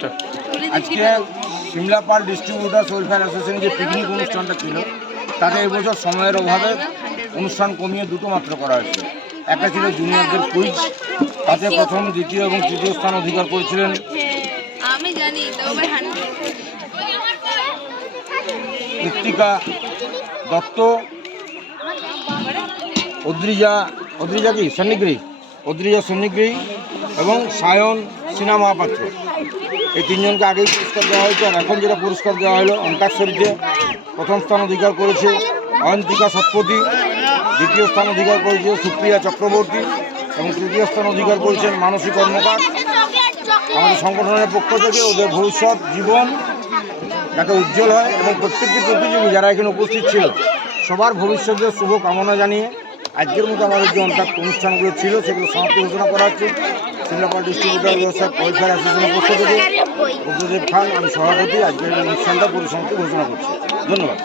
অনুষ্ঠানটা? আজকে Simlapal distributors welfare অ্যাসোসিয়েশনের যে পিকনিক অনুষ্ঠানটা ছিল তাতে এবছর সময়ের অভাবে অনুষ্ঠান কমিয়ে দুটো মাত্র করা হয়েছে। একটা ছিল জুনিয়রদের কুইজ, তাতে প্রথম, দ্বিতীয় এবং তৃতীয় স্থান অধিকার করেছিলেন আমি জানি তো কৃত্তিকা দত্ত, অদ্রিজা কি সন্নিগ্রী, অদ্রিজা সন্নিগ্রী এবং সায়ন সিনহা মহাপাত্র। এই তিনজনকে আগেই পুরস্কার দেওয়া হয়েছে। আর এখন যেটা পুরস্কার দেওয়া হলো অন্তাক্ষরীতে প্রথম স্থান অধিকার করেছে অয়ন্তিকা সৎপতি, দ্বিতীয় স্থান অধিকার করেছে সুপ্রিয়া চক্রবর্তী এবং তৃতীয় স্থান অধিকার করেছেন মানসী কর্মকার। আমাদের সংগঠনের পক্ষ থেকে ওদের ভবিষ্যৎ জীবন যাতে উজ্জ্বল হয় এবং প্রত্যেকটি প্রতিযোগী যারা এখানে উপস্থিত ছিল সবার ভবিষ্যতের শুভ কামনা জানিয়ে আজকের মতো আমাদের যে অন্তাক্ত অনুষ্ঠানগুলো ছিল সেগুলো সমাপ্তি ঘোষণা করা হচ্ছে। সিমলাপাল ডিস্ট্রিবিউটার ওয়েলফেয়ার অ্যাসোসিয়েশনের পক্ষ থেকে বুদ্ধদেব খান, আমি সভাপতি, আজকের অনুষ্ঠানটা পরিসমাপ্তি ঘোষণা করছি। ধন্যবাদ।